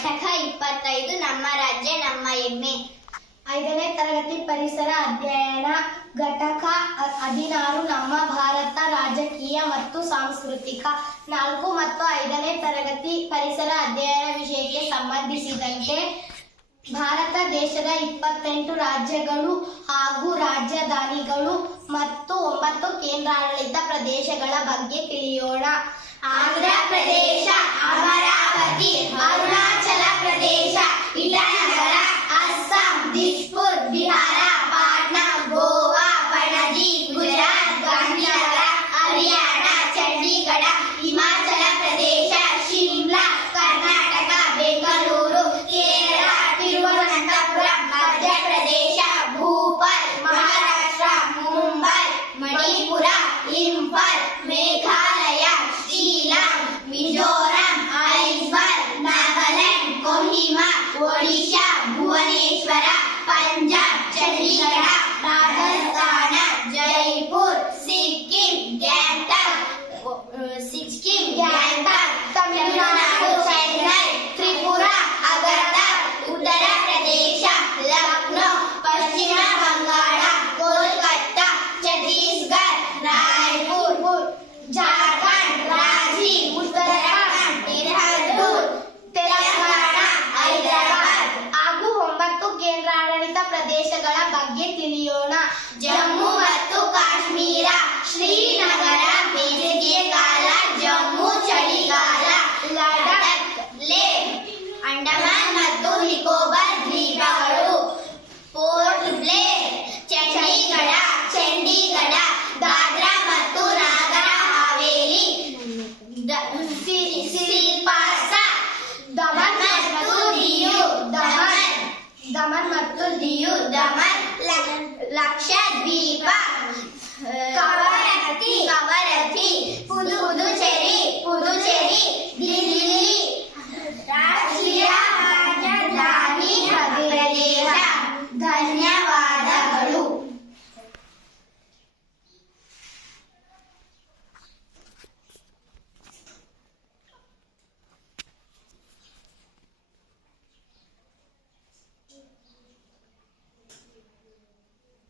ಘಟಕ 25 ನಮ್ಮ ರಾಜ್ಯ ನಮ್ಮ ಹೆಮ್ಮೆ. 5ನೇ ತರಗತಿ ಪರಿಸರ ಅಧ್ಯಯನ ಘಟಕ 16 ನಮ್ಮ ಭಾರತ ರಾಜಕೀಯ ಮತ್ತು ಸಾಂಸ್ಕೃತಿಕ. 4 ಮತ್ತು 5ನೇ ತರಗತಿ ಪರಿಸರ ಅಧ್ಯಯನ ವಿಷಯಕ್ಕೆ ಸಂಬಂಧಿಸಿದಂತೆ ಭಾರತ ದೇಶದ 28 ರಾಜ್ಯಗಳು ಹಾಗೂ ರಾಜಧಾನಿಗಳು ಮತ್ತು 9 ಕೇಂದ್ರಾಡಳಿತ ಪ್ರದೇಶಗಳ ಬಗ್ಗೆ ತಿಳಿಯೋಣ. ಆಂಧ್ರ ಪ್ರದೇಶ, ಅಮರಾವತಿ, ಅರುಣಾಚಲ ಪ್ರದೇಶ, ಇಟಾನಗರ, ಅಸ್ಸಾಂ, ದಿಸ್ಪುರ್, ಬಿಹಾರ, ಪಾಟ್ನಾ, ಗೋವಾ, ಪಣಜಿ, ಗುಜರಾತ್, ಗಾಂಧಿನಗರ, ಹರಿಯಾಣ, ಚಂಡೀಗಢ, ಹಿಮಾಚಲ ಪ್ರದೇಶ, ಶಿಮ್ಲಾ, ಕರ್ನಾಟಕ, ಬೆಂಗಳೂರು, ಕೇರಳ, ತಿರುವನಂತಪುರ, ಮಧ್ಯಪ್ರದೇಶ, ಭೂಪಾಲ್, ಮಹಾರಾಷ್ಟ್ರ, ಮುಂಬೈ, ಮಣಿಪುರ, ಇಂಫಾಲ್, ಮೇಘಾಲಯ, ಶಿಲ್ಲಾಂಗ್, ಮಿಜೋರಾಂ, ಐಜ್ವಾಲ್, ನಾಗಾಲ್ಯಾಂಡ್, ಕೊಹಿಮಾ, ಒಡಿಶಾ, ಭುವನೇಶ್ವರ, ಪಂಜಾಬ್, ಚಂಡೀಗಢ, ರಾಜಸ್ಥಾನ, ಜೈಪುರ್, ಸಿಕ್ಕಿಂ, ಗ್ಯಾಂಗ್ಟಾಕ್, ತಮಿಳುನಾಡು, ಚೆನ್ನೈ, ತ್ರಿಪುರಾ, ಅಗರ್ತಾ, ಉತ್ತರ ಪ್ರದೇಶ, ಲಕ್ನೋ, ಪಶ್ಚಿಮ ಬಂಗಾಳ, ಕೋಲ್ಕತ್ತಾ, ಛತ್ತೀಸ್ಗಢ, ರಾಯ್ಪುರ್, ಜಾರ್ಖಂಡ್, ರಾಂಚಿ, ಉತ್ತರಾಖಂಡ್, ಡೆಹ್ರಾಡೂನ್, ತೆಲಂಗಾಣ, ಹೈದರಾಬಾದ್ ಹಾಗೂ 9 ಕೇಂದ್ರಾಡಳಿತ ಪ್ರದೇಶಗಳ ಬಗ್ಗೆ ತಿಳಿಯೋಣ. ಜಮ್ಮು ಮತ್ತು ಕಾಶ್ಮೀರ, ಶ್ರೀನಗರ ಬೇಸಿಗೆಗಾಲ, ಜಮ್ಮು ಚಳಿಗಾಲ, ಲಡಖ್, ಲೇಹ್, ಅಂಡಮಾನ್ ಮತ್ತು ನಿಕೋಬಾರ್ ದ್ವೀಪಗಳು, ಪೋರ್ಟ್ ಬ್ಲೇರ್, ಚಂಡೀಗಢ, ದಾದ್ರಾ ಮತ್ತು ನಾಗರ್ ಹವೇಲಿ, ಸಿಲ್ಪಾಸಾ, ದಮನ್ ಮತ್ತು ದಿಯು, ಲಕ್ಷದ್ವೀಪ,